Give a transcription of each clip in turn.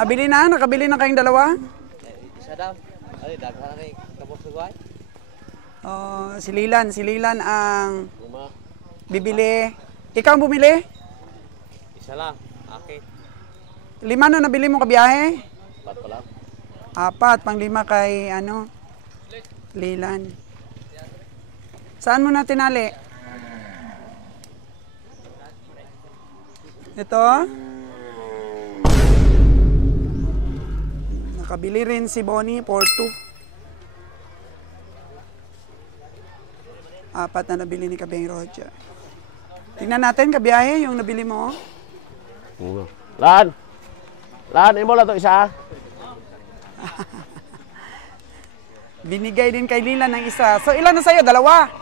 Nakabili na kayong dalawa? Isa daw. Ay, daghan na tapos sugay. Si Lilan ang bibili. Ikaw ang bumili? Isa lang. Okay. 5 na nabili mo kabiyahe? 4 pa lang. 4, pang 5 kay Lilan. Saan mo na tinali? Ito. Nakabili rin si Bonnie for 2. 4 na nabili ni Kabeng Roger. Tingnan natin kabiyahe yung nabili mo. Lan, imo lang to isa. Binigay din kay Lila ng isa. So ilan na sa'yo? Dalawa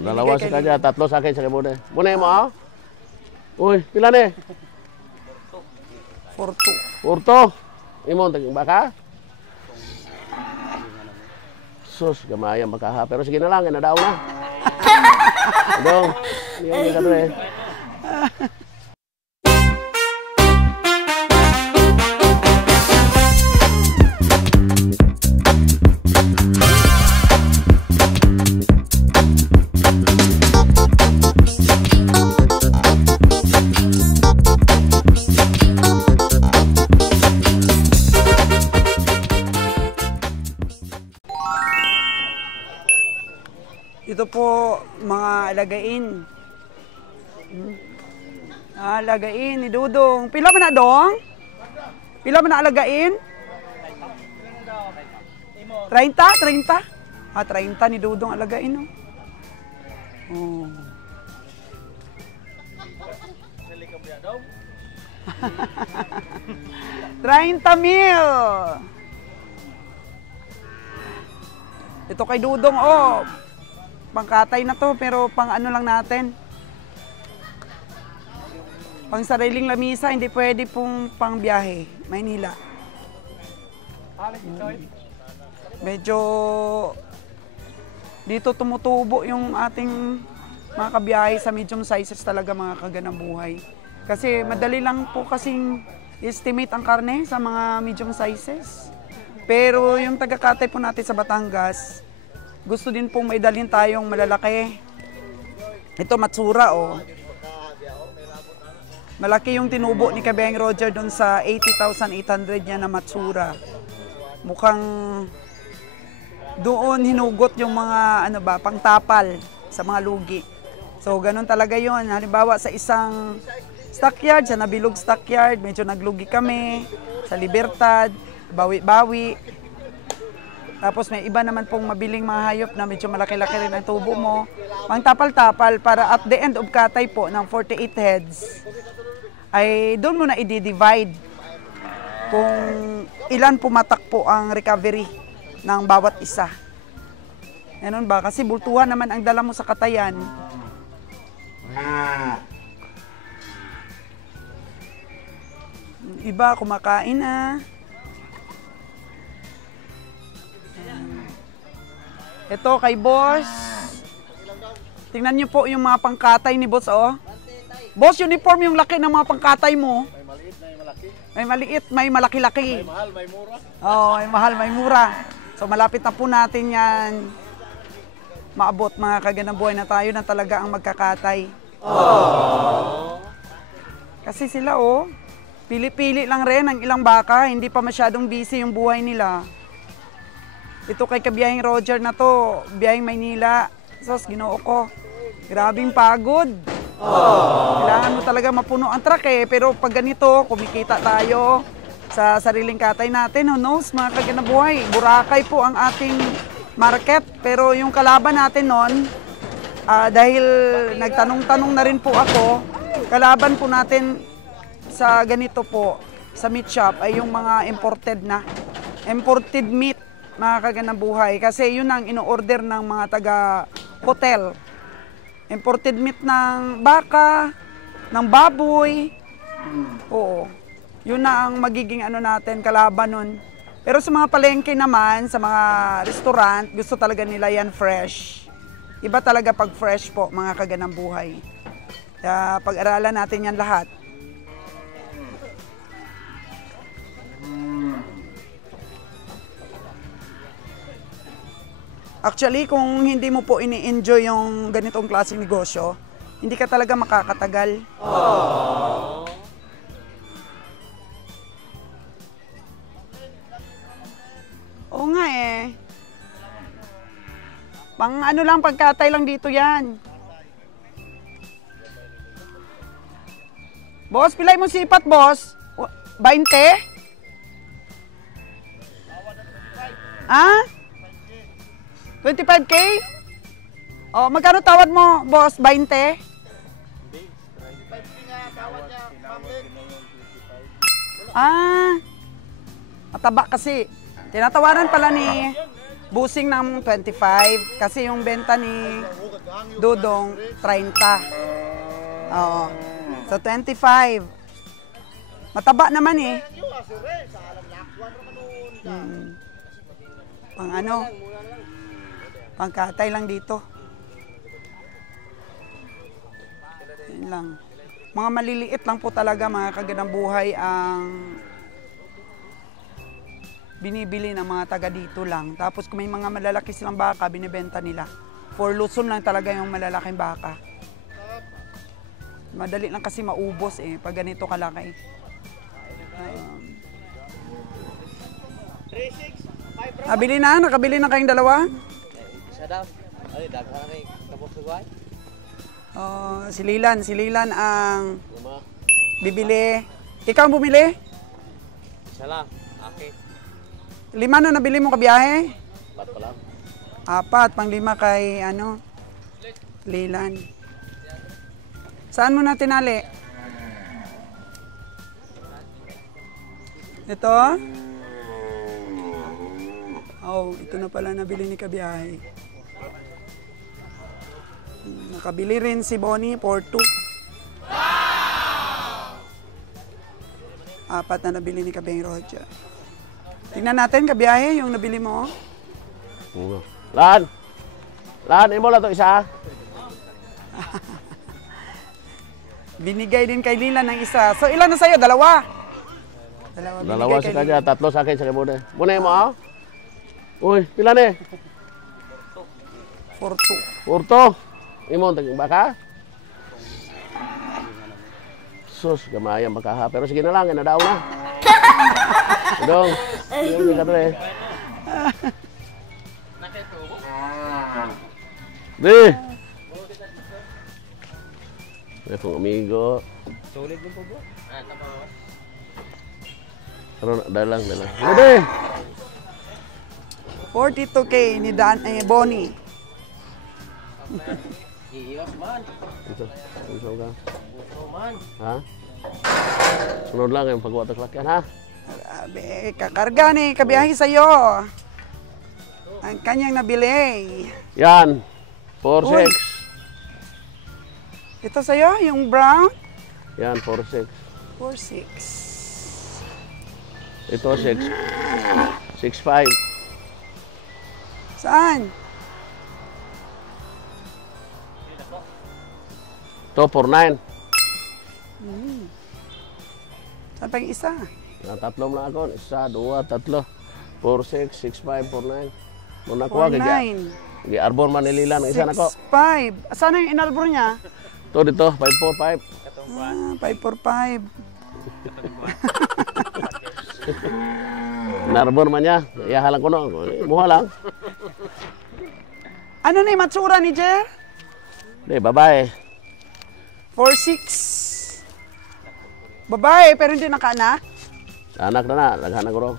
Dalawa sa kanya, 3 sa akin sa Muna. Muna mo ah. Uy, pila ni? 4-2. Imo taging baka? Sus, gamaya makaha. Pero sige na lang, nadaw na. Dong, yung kadre. Ito po mga alagain. Alagain ni Dudong. Pila man na dong? Pila man na alagain? 30? 30? 30 ni Dudong alagain. Oh. 30,000. Ito kay Dudong, pangkatay na to, pero pang ano lang natin. Pang sariling lamisa, hindi pwede pong pang biyahe. Maynila. Medyo dito tumutubo yung ating mga kabiyahe sa medium sizes talaga, mga kaganang buhay. Kasi madali lang po kasing estimate ang karne sa mga medium sizes. Pero yung taga-katay po natin sa Batangas, gusto din pong maidalhin tayong malalaki. Ito, matsura, Malaki yung tinubo ni Kabeng Roger doon sa 80,800 niya na matsura. Mukhang doon hinugot yung mga, pangtapal sa mga lugi. So, ganun talaga yon. Halimbawa, sa isang stockyard, sa Nabilog Stockyard, medyo naglugi kami. Sa Libertad, bawi-bawi. Tapos may iba naman pong mabiling mga hayop na medyo malaki-laki rin ang tubo mo. Pangtapal-tapal para at the end of katay po ng 48 heads, ay doon mo na i-divide kung ilan pumatak po ang recovery ng bawat isa. Ganun ba? Kasi bultuhan naman ang dala mo sa katayan. Iba kumakain na. Ito kay boss. Tingnan niyo po yung mga pangkatay ni boss, Boss, uniform yung laki ng mga pangkatay mo. May maliit, may malaki. May maliit, may malaki-laki. May mahal, may mura. May mahal, may mura. So malapit na po natin yan maabot, mga kaganang buhay, na tayo na talaga ang magkakatay. Kasi sila, pili-pili lang rin ang ilang baka. Hindi pa masyadong busy yung buhay nila. Ito kay kabiyahing Roger na to, biyahing Maynila. Sos, Ginoo ko. Grabing pagod. Kailangan mo talaga mapuno ang truck pero pag ganito, kumikita tayo sa sariling katay natin. Who knows, mga kaganabuhay, Boracay po ang ating market. Pero yung kalaban natin nun, dahil nagtanong-tanong na rin po ako, kalaban po natin sa ganito po, sa meat shop, ay yung mga imported meat, mga kaganabuhay. Kasi yun ang ino-order ng mga taga-hotel. Imported meat ng baka, ng baboy. Oo. Yun na ang magiging natin, kalaban nun. Pero sa mga palengke naman, sa mga restaurant, gusto talaga nila yan fresh. Iba talaga pag fresh po, mga kaganang buhay. Kaya pag-aralan natin yan lahat. Actually, kung hindi mo po ini-enjoy yung ganitong klaseng negosyo, hindi ka talaga makakatagal. Oo nga eh. Pang ano lang, pagkatay lang dito yan. Boss, pilay mo sipat, boss. 20? Ah? 25K? Oh, magkano tawad mo, boss? 20? Ah, mataba kasi. Tinatawaran pala ni Busing ng 25 kasi yung benta ni Dudong 30. Oo. So 25. Mataba naman eh. Pang ano? Pangkatay lang dito. Yun lang. Mga maliliit lang po talaga mga kagandang buhay ang binibili ng mga taga dito lang. Tapos kung may mga malalaki silang baka, binibenta nila. For Luzon lang talaga yung malalaking baka. Madali lang kasi maubos eh, pag ganito kalaki. Nakabili na kayong dalawa? Isa daw. Ay, daghan kay tapos sugay. Si Lilan ang bibili. Ikaw ang bumili? Isa lang. Okay. 5 na nabili mo kabiyahe? 4 pa lang. 4, pang 5 kay Lilan. Saan mo na tinali? Ito? Oh, ito na pala nabili ni kabiyahe. Nakabili rin si Bonnie for 2. 4 na nabili ni Kabeng Roger. Tingnan natin, kabiyahe, yung nabili mo. Lan, imo lang to isa. Binigay din kay Lila ng isa. So, ilan na sa'yo? Dalawa? Dalawa sa kanya, 3 sa akin, sa muna. Muna mo ah. Uy, pila ni? 4-2. Urto. Imo taging baka? Sus, gamaya makaha. Pero sige na lang, nadaw na. Dong, yung ka tre. Di. Akong amigo. Solid din po, bro. Tama. Pero dalang. Di. 42K ni Bonnie. Iiwas man. Ito ka. Ito man. Ha? Sunod lang yung pagwatak lakyan, ha? Grabe, kakarga ni kabiyahe sa'yo. Ang kanyang nabili. Yan. Uy. 4-6. Ito sa'yo, yung brown? Yan, 4-6. 4-6. Ito, 6. 6-5. Saan? Ito, 4-9. Saan pa yung isa? Tatlong lang ako. 1, 2, 3. 4-6, 6-5, 4-9. Muna ko, 4-9. Gi-arbor man nililan. Isa na ko. 6-5. Saan yung inalbor niya? Ito dito, 5-4-5. 5-4-5. Narbor man niya. Iyahalan ko no. Muha lang. Ano na yung matsura ni Jer? Di, babae. 4-6. Babae, pero hindi nakaanak? Anak na. Naghanap ko ro.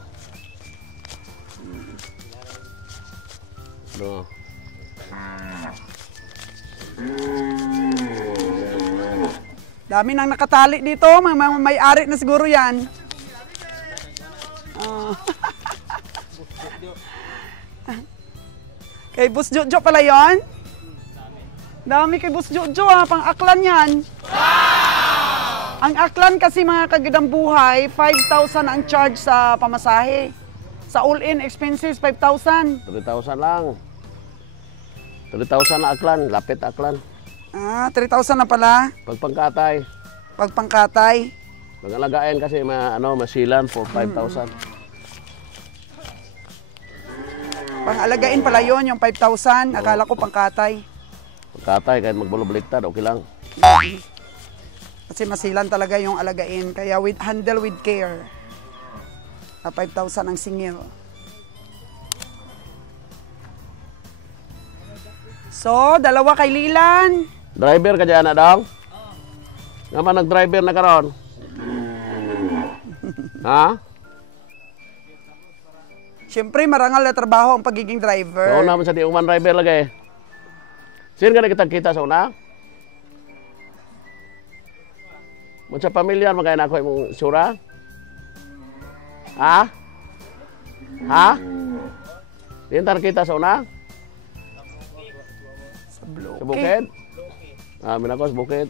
No. Dami nang nakatali dito. May-ari na siguro yan. Kay Boss Jojo pala yon? Dami kay Boss Jojo ha, pang aklan yan. Ang aklan kasi mga kagandang buhay, 5,000 ang charge sa pamasahe. Sa all-in expenses, 5,000. 3,000 lang. 3,000 na aklan. Lapit aklan. 3,000 na pala. Pagpangkatay. Pagpangkatay. Mag-alagain kasi masilan for 5,000. Pang-alagain pala yun, yung 5,000. Akala ko pangkatay. Pagkatay, kahit magbulobaliktad, okay lang. Kasi masilan talaga yung alagain. Kaya handle with care. 5,000 ang singil. So, dalawa kay Lilan. Driver ka dyan, dong? Nga pa nag-driver na karon? Ha? Siyempre, marangal na trabaho ang pagiging So, driver. naman sa di uman driver lagi. Sino ka na kita sa una? Mo sa pamilyar magkaya na ako imong sura? Ha? Ha? Dintar kita sa una? Sa Sa bloke. bukid? Ah, minako sa bukid.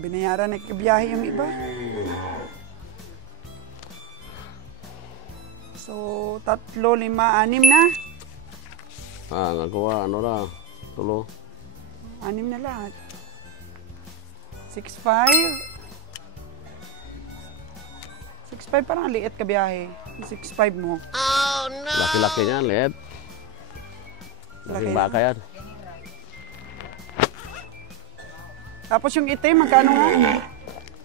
Binayaran na kabiyahe yung iba. So, 3, 5, 6 na. Ah, nakuha, ano na, tulo. 6 na lahat. 6,500. 6,500 parang ang liit kabiyahe. 6,500 mo. Laki-laki niyan, liit. Laking Laki baka yan. Tapos yung itim, magkano nga?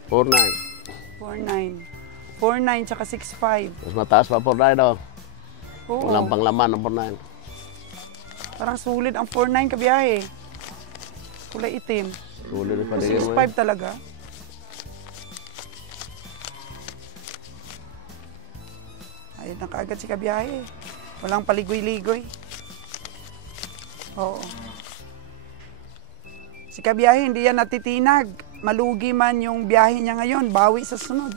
4.9. 4,900. 4,900 tsaka 6,500. Mas mataas pa 4.9 daw. Oo. Walang panglaman ng 4.9. Parang sulit ang 4,900 kabiyahe. Kulay itim. Sulit pa din mo. 6,500 talaga. Ayun na kaagad si kabiyahe. Walang paligoy-ligoy. Oo. Si kabiyahe hindi yan natitinag. Malugi man yung biyahe niya ngayon. Bawi sa sunod.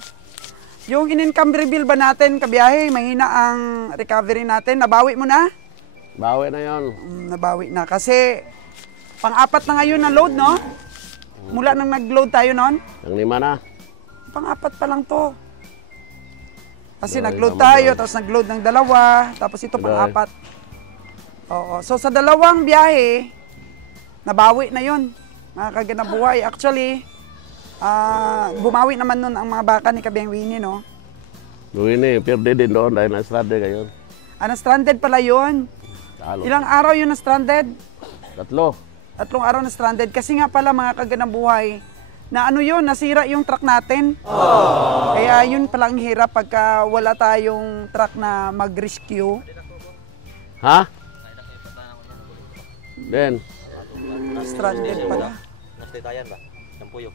Yung in-income reveal ba natin, kabiyahe, mahina ang recovery natin. Nabawi mo na? Bawi na yon. Nabawi na. Kasi pang-apat na ngayon na load, no? Mula nang nag-load tayo noon. Ang 5 na. Pang-apat pa lang to. Kasi Ay, nag-load naman tayo, daw. tapos nag-load ng 2, tapos ito Ay. pang-apat. Oo. So sa 2 biyahe, nabawi na yun. Mga kaganabuhay. Actually, bumawi naman nun ang mga baka ni Kabiyang Winnie, no? Gawin eh, perde din doon dahil na-stranded kayo. Na-stranded pala yun. Talo. Ilang araw yun na-stranded? 3. 3 araw na stranded. Kasi nga pala mga kaganabuhay, na ano yun, nasira yung truck natin. Kaya yun pala ang hirap pagka wala tayong truck na mag-rescue. Ha? Den, Stranded pala. Nastay tayan ba? Ng puyog.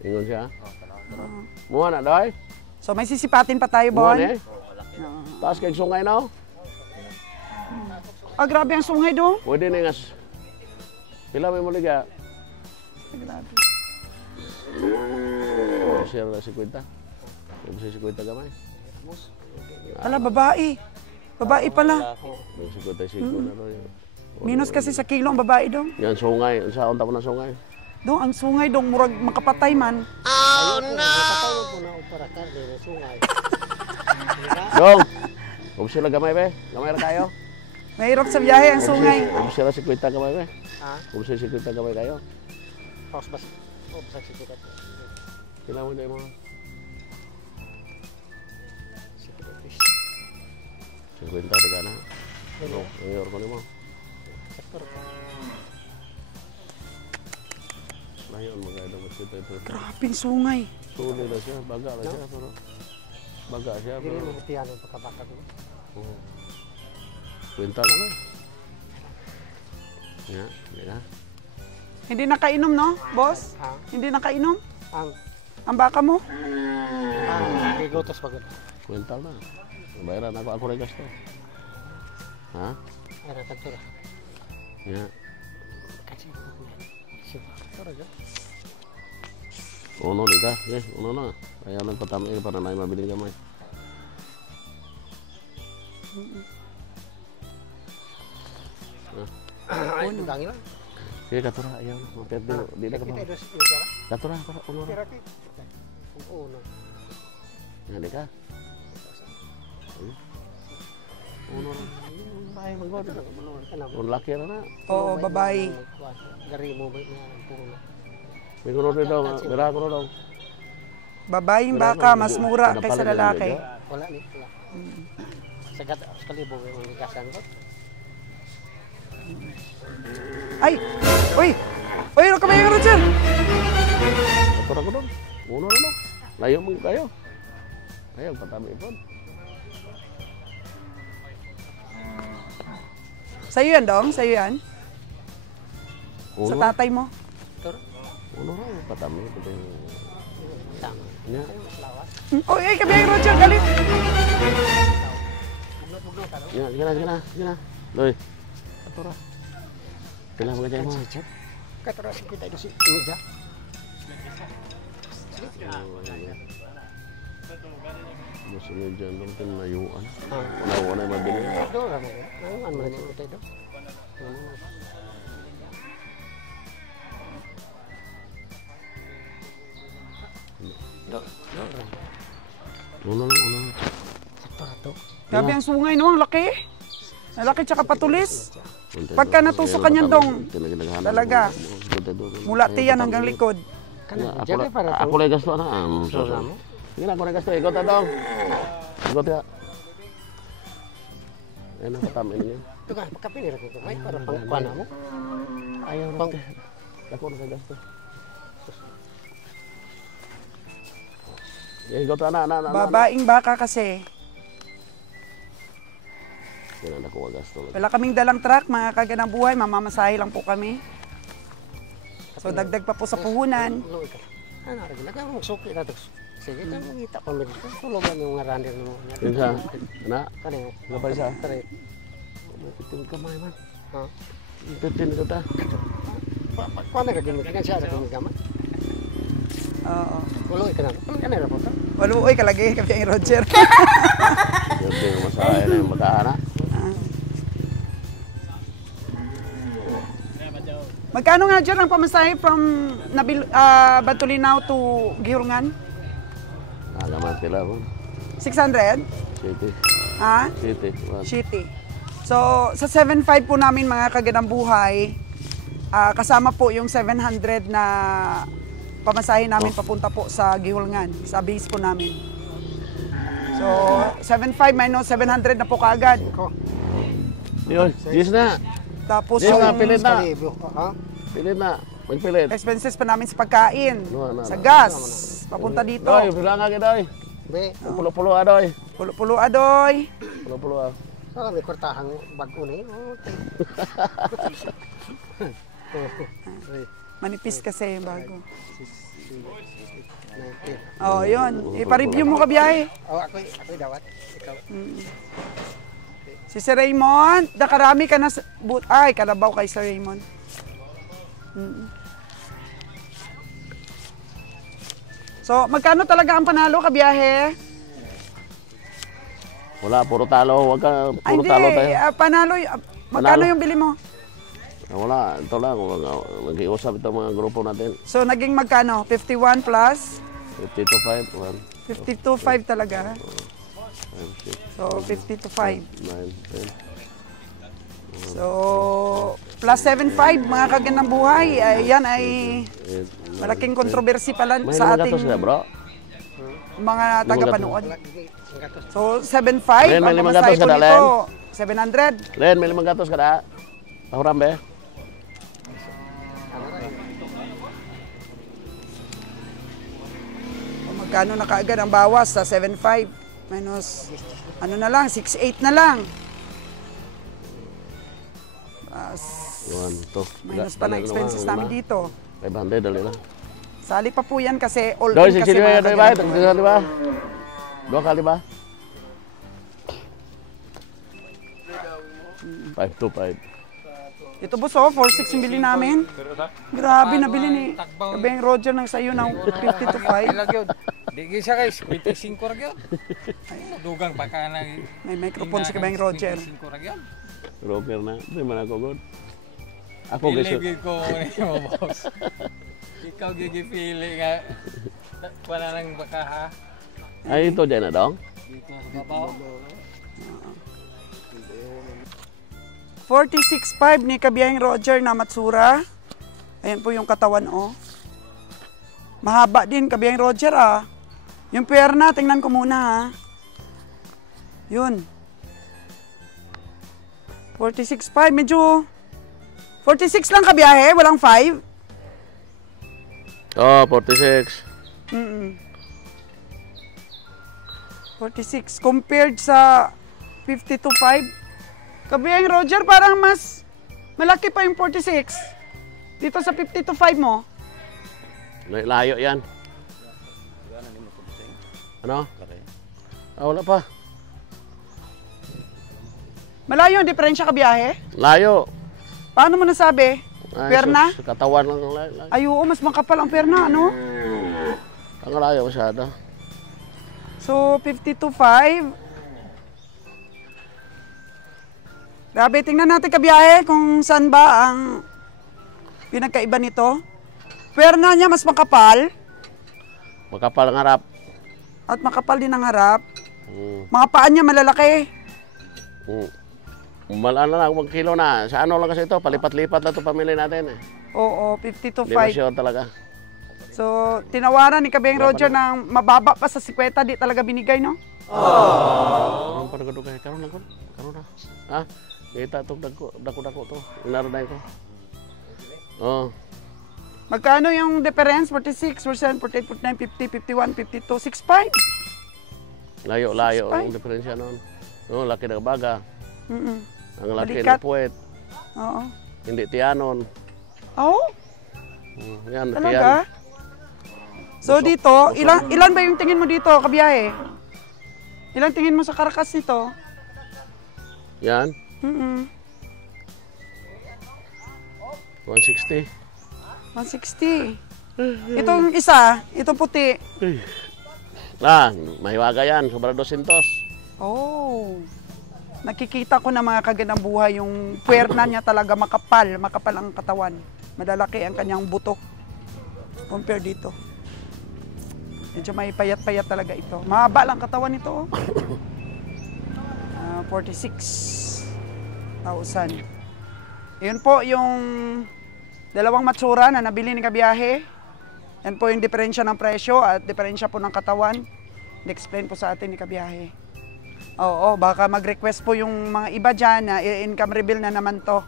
ingon siya. Oh, tanaw. Muha na doy. So may sisipatin pa tayo, Muha Bon. na eh. Taas kay sungay na. Ah, grabe ang sungay do. Pwede na ngas. Pila may muliga. Grabe. Share na 50. Kung si 50 gamay. Ala, babae. Babae pala. May 55 na doy. Minus kasi sa kilo ang babae dong. Yan sungay, unsa unta po na sungay. Dong, ang sungay dong, murag makapatay man. Dong. Kung sila gamay be, gamay ra kayo. Mahirap sa biyahe ang sungay. Kung sila 50 gamay be. Ha? Kung sila 50 gamay kayo. Paus bas. Oh, bas si kita. Kailan mo dahil mo? Si kita fish. 50 di ka na. Ano, ang yor ko ni mo. Saktor. Layon, magkailan mo siya ito. Grabe ang sungay. Sulit na siya, baga na siya. Pero, baga siya, Dili pero... mo butihan ang pagkabaka ko. Oo. Kwenta na ba? Nga, hindi na. Hindi nakainom, no, boss? Ha? Hindi nakainom? Ang Ang baka mo? gigotos pagod. Kwenta na. Bayaran ako rin gasto. Ha? Ay ra saktor. Nga. Kasi saktor aja. Uno di ka. Eh, uno na. Kaya nagpatamay para na mabiling gamay. Ay, dugangi lang. Sige, katura. Ayaw na. Maperde. Di na ka Kita pa. dos yung Katura, katura. Uno na. Kira ki. Uno. Nga, di ka. Uno na. Ay, magod. Alam. Uno laki na na. Oo, babae. Gari mo ba na puno. May kuno rin daw. Mira ko daw. Babaeng baka, mas mura kaysa lalaki. Wala ni. Wala. Sagat sa kalibo yung ligasan ko. Ay! Uy! Uy, ano kabayang Roger? Ato ko doon. Uno na lang. Layo mo kayo. Ayaw, patami po. Sa'yo yan, Dong? Sa'yo yan? Sa Uno. tatay mo? Uno na lang. Patami. Tama. Nya. Uy, ay, kabayang Roger, galit! Nya, sige na. Sige na. Loy. Ato ra. Kailangan mo kaya mo. Katras kita itu si meja. Maksudnya jangan kan layuan. Wala mabili. Do ra mo. Ano man kita itu? Uno lang. Sakto ra to. Grabe ang sungay, no? Ang laki. Ang laki tsaka patulis. Pagka natusukan yan, Dong, talaga. Mula tiyan hanggang likod. Ako lagi gasto na. Sige na, ako lagi gasto. Ikot na, Dong. Ikot ya. Ayun ang patami niya. Ito ka, pagkapinir ko kamay para pangkuan mo. Ayaw na. Ako lagi gasto. Ikot na. Babaeng baka kasi. Yan ako gasto. Wala kaming dalang truck, mga kaganang buhay, mamamasahe lang po kami. So dagdag pa po sa puhunan. Ano ra gila ka mo suki ra to. Sige ta mo kita pa medyo. Tulogan yung ngarandir mo. Yun sa, na, Kanino? nga pa isa. Tare. Pitin kamay man. Ha. Pitin ko ta. Paano ka gimik kan siya sa gumigaman? Oo. Ulo ka na. Ano ra po ta? Wala mo, uy, kalagay kami ang Roger. Yung ting masahe na yung magkahana. Magkano nga dyan ang pamasahe from Bantulinaw to Gihurungan? Nagaman sila po. 600? City. Ha? City. City. So, sa 7.5 po namin mga kaganang buhay, kasama po yung 700 na pamasahe namin papunta po sa Gihurungan, sa base po namin. So, 7.5 minus 700 na po kaagad. Yun, gis na. Tapos Yes, yung pilit na. Ha? Pilit na. Magpilit. expenses pa namin sa pagkain, No. sa gas, papunta dito. Doy, pila nga doy. Be, Pulo-pulo adoy. Pulo-pulo adoy. Pulo-pulo. sa may kurtahang bago ni. Manipis kasi yung bago. 19. Oh, yun. Ipa-review mo ka biyahe. Oh, ako dawat. Ikaw. Si Sir Raymond, nakarami ka na sa... Ay, kalabaw kay Sir Raymond. So, magkano talaga ang panalo ka biyahe? Wala, puro talo. Huwag ka, Ay, puro hindi. talo tayo. Panalo. Magkano Panalo. yung bili mo? Wala, ito lang. Nag-iusap itong mga grupo natin. So, naging magkano? 51 plus? 50 to 5, 1, 52.5 talaga. 5, 6, So, 50 to 5. 9, 10, So, plus 7.5 mga kaganang buhay. Yan ay 8, 9. malaking kontrobersi pala May sa naman ating gatos na, bro. mga tagapanood. Gatos. So, 7.5 Len, may ang limang pamasahe gatos po ka na, nito. 700. Len, may limang gatos ka na. Tahuram, be. O, magkano na kaagad ang bawas sa 7.5 minus ano na lang, 6.8 na lang. One, two. Minus pa na expenses namin dito. 500, dali lang. Sali pa po yan kasi all Doy, in 60 kasi ba? mga Doy ba? kaganang buhay. Di ba? Dua kali ba? 525. Ito boss, 4.6 yung bili namin. Grabe, nabili ni Kabeng Roger ng sayo ng 50 to 5. Ilag yun. Di siya guys, 25 ra gyud. Dugang pa ka na. May microphone si Kabeng Roger. 25 ra gyud. Rocker na. Di man ako good. Ako gusto. Pili ko mo boss. Ikaw gigipili nga. Wala nang baka ha. Ay, ito dyan na dong. Dito sa babaw. 46.5 ni Kabiyahing Roger na Matsura. Ayan po yung katawan, oh. Mahaba din, Kabiyahing Roger, ah. Yung perna, tingnan ko muna ha. Yun. 46.5, medyo 46 lang kabiyahe, walang 5. Oh, 46. 46 compared sa 52.5. Kabiyaheng Roger, parang mas malaki pa yung 46. Dito sa 52.5 mo. Layo yan. Ano? Ah, wala pa. Malayo ang diferensya kabiyahe? Layo. Paano mo nasabi? Ay, Perna? Sa katawan lang. Layo. Ay, oo, mas makapal ang perna, ano? Ang layo masyado. So, 52.5. Grabe, tingnan natin kabiyahe kung saan ba ang pinagkaiba nito. Perna niya mas makapal Makapal ang harap. at makapal din ang harap. Hmm. Mga paa niya malalaki. Malaan na lang, 1 kilo na. Sa ano lang kasi ito, palipat-lipat na ito pamili natin. Oo, Hindi mo 52.5. sure talaga. So, tinawaran ni Kabeng Roger ng mababa pa sa 50, di talaga binigay, no? Karon pa dagko kay karon lang ko. Karon na. Ha? Kita to dako to. Inaroday ko. Oh. Magkano yung difference? 46%, 48, 49, 50, 51, 52, 65. Layo-layo Ay. ang diferensya noon. No, laki ng baga. Ang laki Balikat. ng puwet. Oo. Hindi tiyanon. Oh, Yan, talaga? So dito, ilan ba yung tingin mo dito, kabiyahe? Ilan tingin mo sa karakas nito? Yan. 160. 160. Itong isa, itong puti. Mahiwaga yan. Sobra 200. Oh. Nakikita ko na mga kagandang buhay yung puwerna niya talaga makapal ang katawan. Malalaki ang kanyang buto. Compare dito. Medyo may payat-payat talaga ito. Mahaba lang katawan nito. 46,000. Yun po yung dalawang matsura na nabili ni Kabiyahe. Yan po yung diferensya ng presyo at diferensya po ng katawan. I-explain po sa atin ni Kabiyahe. Oo, baka mag-request po yung mga iba dyan na income reveal na naman to.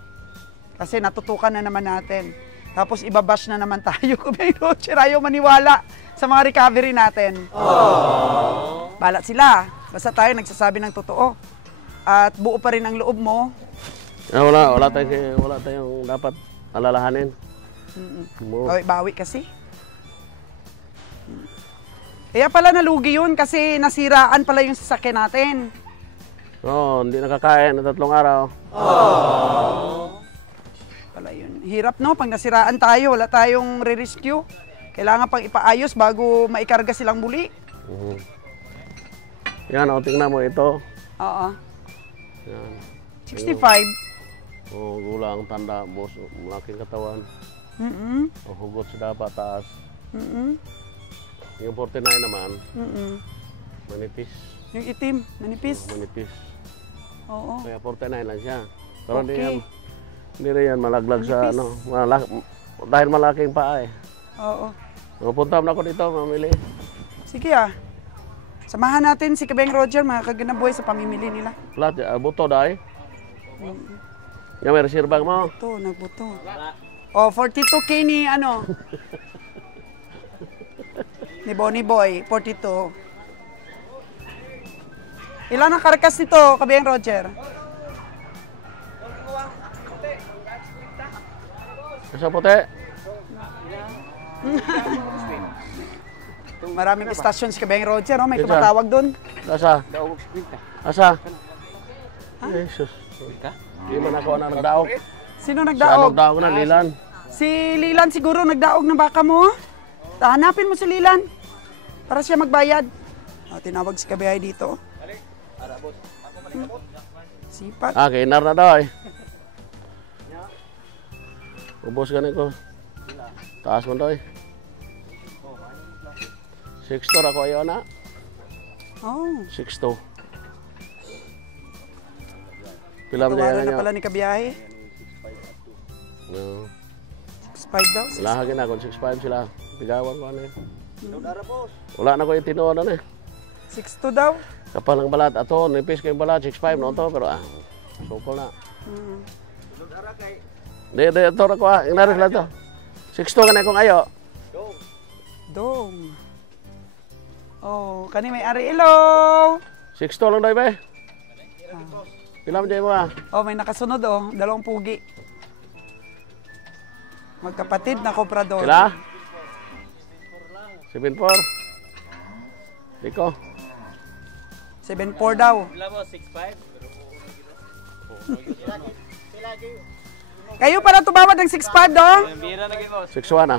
Kasi natutukan na naman natin. Tapos ibabash na naman tayo. Kabiyaheng Roger, ayaw maniwala sa mga recovery natin. Balat sila. Basta tayo nagsasabi ng totoo. At buo pa rin ang loob mo. Wala tayong dapat alalahanin. Bawi kasi. Kaya pala nalugi yun kasi nasiraan pala yung sasakyan natin. Oo, hindi nakakain na 3 araw. Pala yun. Hirap no, pag nasiraan tayo, wala tayong re-rescue. Kailangan pang ipaayos bago maikarga silang muli. Yan, tingnan mo ito. Oo. Yan. 65. Gulang, tanda, boss, malaking katawan. Hugot sa dapat, taas. Yung 49 naman, manipis. Yung itim, manipis. Manipis. Oo. Kaya 49 lang siya. Pero Okay. hindi rin yan malaglag sa Manipis. dahil malaking paa eh. Oo. Punta na ako dito, mamili. Sige ah. Samahan natin si Kabeng Roger, mga kagandang buhay sa pamimili nila. Plat, buto dahil. Yan, may reserve mo. Ito, nagbuto. Oh, 42K ni ano? Ni Bonnie Boy, 42. Ilan ang karkas nito, Kabeng Roger? Sa puti. Maraming istasyon si Kabeng Roger, oh. May Isa. tumatawag doon. Asa? Asa? Jesus. Di man ako na nagdaog. Sino Sa nagdaog? nagdaog na, Lilan. Si Lilan siguro nagdaog ng baka mo. Hanapin mo si Lilan para siya magbayad. Tinawag si Kabiyahe dito. Sipat. Kinar na daw eh. Ubos ganun ko. Taas mo daw eh. 6'2" ako ayaw na. Oh, 6'2". Pilam tawaran niya na nga. pala ni Kabiyahe. No. 6'5" daw. Lahagin ako, 6'5" sila. Bigawan ko ano eh. Wala na ko yung tinuan na eh. 6'2 daw. Kapal ng balat ato, nipis kayong balat, 6'5 no to, pero sukol na. Mm. Di, ito na ko yung naris lang to. 6'2 ka na kung ayo. Dong. Oh, kani may ari hello. 6'2 lang daw ba eh. Pila mo dyan mo Oh, may nakasunod oh, 2 pugi. Magkapatid na komprador. Sila? 7'4. Diko. 7'4 daw. Wala mo, 6'5"? Kayo para tumawad ng 6'5 dong. Yung bira na kayo, 6'1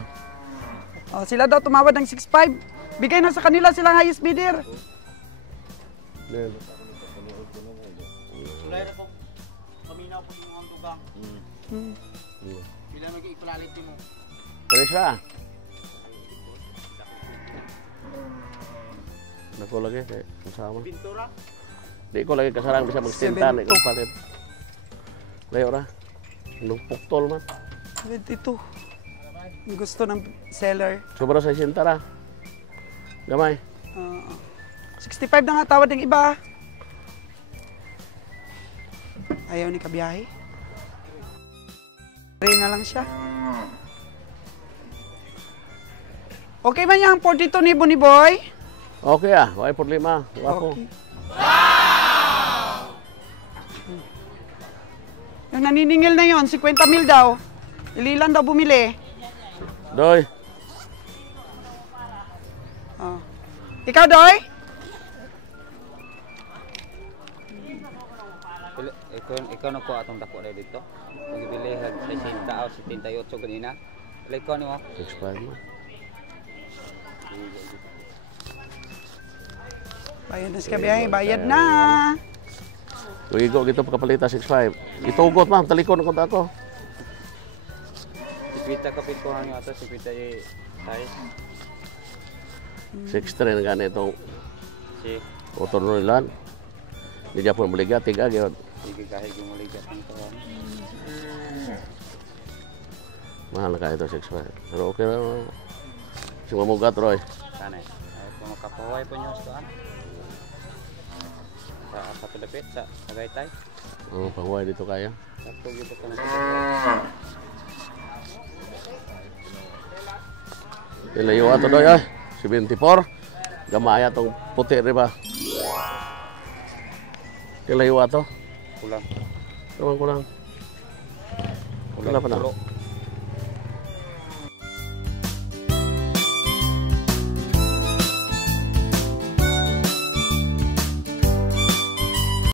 Oh, sila daw tumawad ng 6'5. Bigay na sa kanila silang highest bidder. Hmm. Kali siya. Dako lagi kay kasama. Di ko lagi kasarang bisa magstintan ni palit. Layo ra. Nung puktol man. 72. Ang gusto ng seller. Sobra sa sintara. Gamay. 65 na nga tawad ng iba. Ayaw ni kabiyahe. Rin na lang siya. Okay man yung 42 ni Boy? Okay way problema. Wapo. Okay. Yung naniningil na yon, 50,000 daw. Ililan daw bumili. Doy. Oh. Ikaw, Doy? Ikaw na ko atong dako na dito. Kung ibili hag 60 o 78 ganina. Wala ikaw ni mo. 6'5 man. Bayad na si kabiyahe, bayad na. Tuigo gito pagkapalita 6'5. Itugot man, talikod na konta ako. Sipita kapit ko hangyo ato, sipita tayo. 6'3 na gani itong Si, motor nilan. Di Japon muliga, tiga gyud. sige kahit yung maligat ng kawan. Mahal na ka ito 6'5. Pero okay na. Si mamugat Roy. Sana eh. Ay, kung makapahuay po nyo sa sa palapit, sa Tagaytay. Pahuay dito kaya. Sakto dito ka na Ilayo ato doy ay. 74. Gamaya tong puti ri ba. Ilayo ato. kulang. Kulang. Wala pa na.